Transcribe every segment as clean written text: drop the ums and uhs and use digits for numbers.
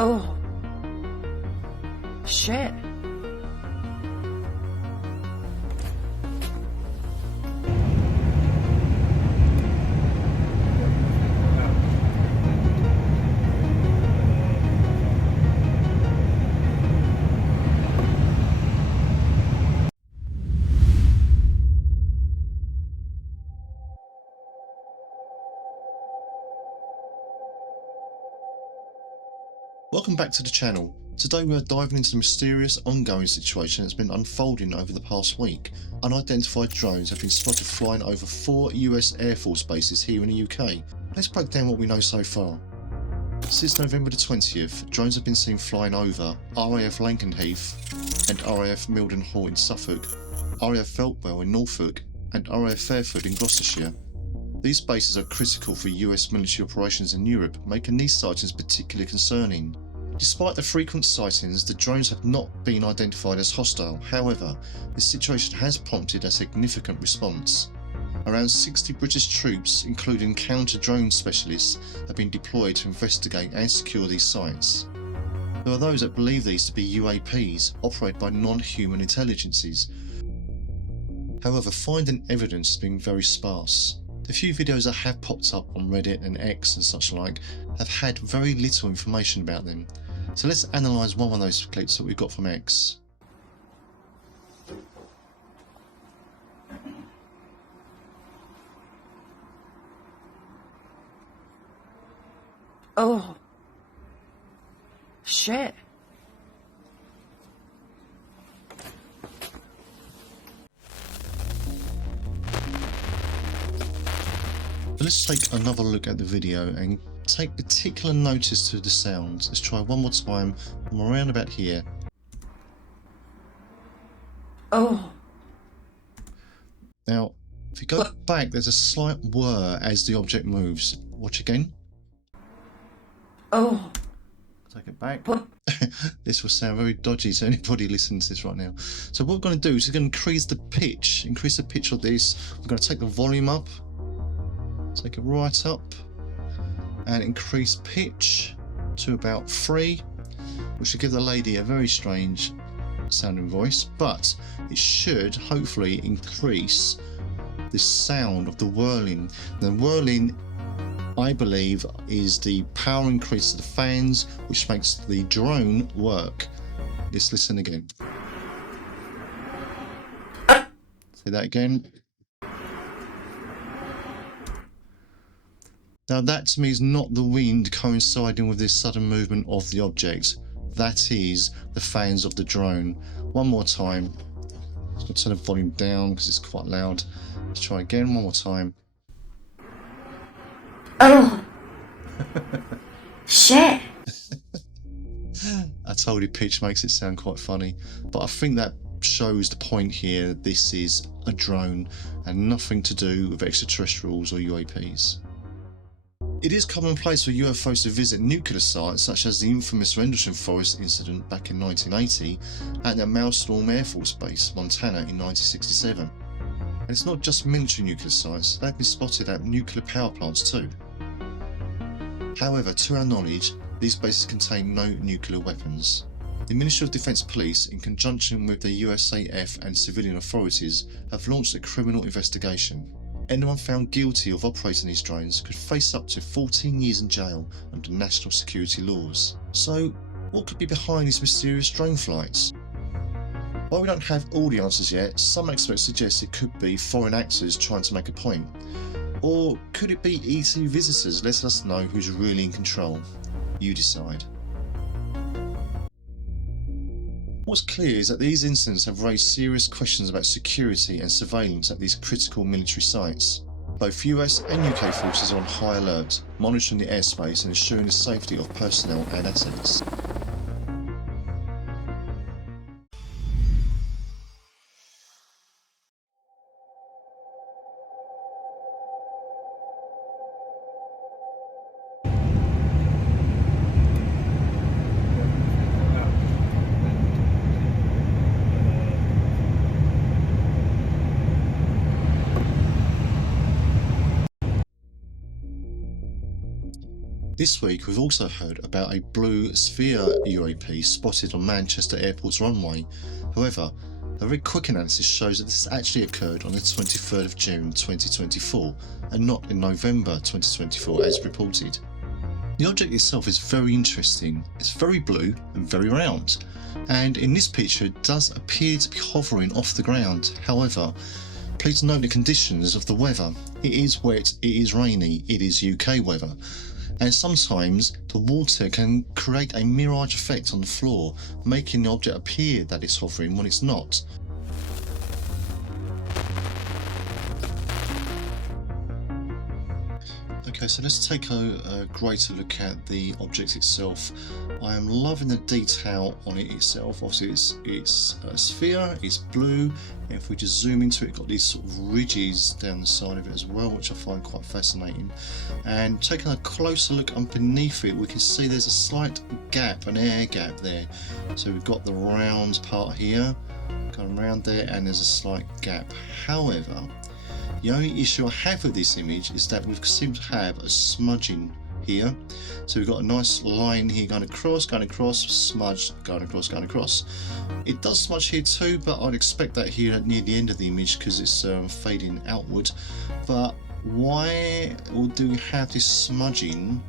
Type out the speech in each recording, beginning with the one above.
Oh. Shit. Welcome back to the channel. Today we are diving into the mysterious ongoing situation that's been unfolding over the past week. Unidentified drones have been spotted flying over 4 US Air Force bases here in the UK. Let's break down what we know so far. Since November the 20th, drones have been seen flying over RAF Lakenheath and RAF Mildenhall in Suffolk, RAF Feltwell in Norfolk and RAF Fairford in Gloucestershire. These bases are critical for US military operations in Europe, making these sightings particularly concerning. Despite the frequent sightings, the drones have not been identified as hostile. However, this situation has prompted a significant response. Around 60 British troops, including counter-drone specialists, have been deployed to investigate and secure these sites. There are those that believe these to be UAPs, operated by non-human intelligences. However, finding evidence has been very sparse. The few videos that have popped up on Reddit and X and such like have had very little information about them. So let's analyse one of those clips that we got from X. Oh. Shit. Let's take another look at the video and take particular notice to the sounds. Let's try one more time from around about here. Oh. Now, if you go back, there's a slight whir as the object moves. Watch again. Oh. Take it back. What? This will sound very dodgy to anybody listening to this right now. So what we're going to do is we're going to increase the pitch of this. We're going to take the volume up, take it right up, and increase pitch to about 3, which should give the lady a very strange sounding voice, but it should hopefully increase the sound of the whirling. The whirling, I believe, is the power increase to the fans, which makes the drone work. Let's listen again. Say that again. Now that to me is not the wind coinciding with this sudden movement of the object. That is the fans of the drone. One more time. I'm going to turn the volume down because it's quite loud. Let's try again one more time. Oh. Shit. I told you pitch makes it sound quite funny, but I think that shows the point here. This is a drone and nothing to do with extraterrestrials or UAPs. It is commonplace for UFOs to visit nuclear sites, such as the infamous Rendlesham Forest incident back in 1980 and at Maelstrom Air Force Base, Montana in 1967. And it's not just military nuclear sites, they've been spotted at nuclear power plants too. However, to our knowledge, these bases contain no nuclear weapons. The Ministry of Defence Police, in conjunction with the USAF and civilian authorities, have launched a criminal investigation. Anyone found guilty of operating these drones could face up to 14 years in jail under national security laws. So, what could be behind these mysterious drone flights? While we don't have all the answers yet, some experts suggest it could be foreign actors trying to make a point. Or could it be ET visitors letting us know who's really in control? You decide. What's clear is that these incidents have raised serious questions about security and surveillance at these critical military sites. Both US and UK forces are on high alert, monitoring the airspace and ensuring the safety of personnel and assets. This week we've also heard about a blue Sphere UAP spotted on Manchester Airport's runway. However, a very quick analysis shows that this actually occurred on the 23rd of June 2024 and not in November 2024 as reported. The object itself is very interesting. It's very blue and very round, and in this picture it does appear to be hovering off the ground. However, please note the conditions of the weather. It is wet, it is rainy, it is UK weather, and sometimes the water can create a mirage effect on the floor, making the object appear that it's hovering when it's not. Okay, so let's take a greater look at the object itself. I am loving the detail on it itself. Obviously it's a sphere, it's blue. If we just zoom into it, got these sort of ridges down the side of it as well, which I find quite fascinating. And taking a closer look underneath it, we can see there's a slight gap, an air gap there. So we've got the round part here, going around there, and there's a slight gap. However, the only issue I have with this image is that we seem to have a smudging here. So we've got a nice line here going across, smudge, going across. It does smudge here too, but I'd expect that here near the end of the image because it's fading outward. But why do we have this smudging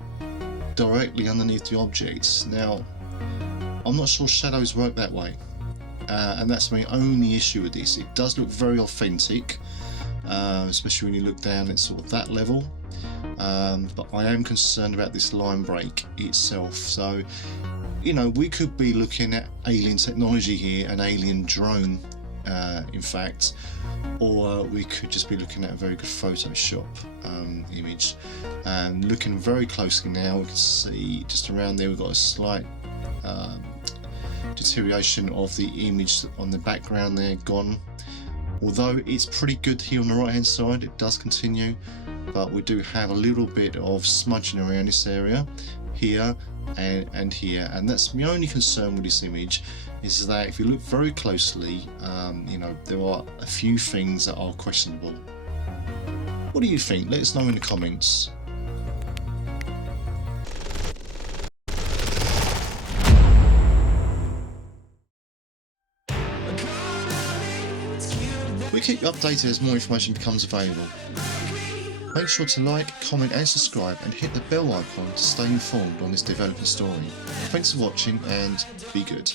directly underneath the object? Now, I'm not sure shadows work that way. And that's my only issue with this. It does look very authentic. Especially when you look down at sort of that level, but I am concerned about this line break itself. So, you know, we could be looking at alien technology here, an alien drone, in fact, or we could just be looking at a very good Photoshop image. And looking very closely now, we can see just around there we've got a slight deterioration of the image on the background there, gone. Although it's pretty good here on the right hand side, it does continue, but we do have a little bit of smudging around this area, here and here, and that's my only concern with this image, is that if you look very closely, you know, there are a few things that are questionable. What do you think? Let us know in the comments. We keep you updated as more information becomes available. Make sure to like, comment and subscribe, and hit the bell icon to stay informed on this developing story. Thanks for watching and be good.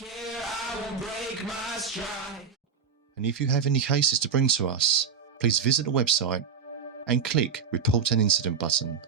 And if you have any cases to bring to us, please visit the website and click Report an Incident button.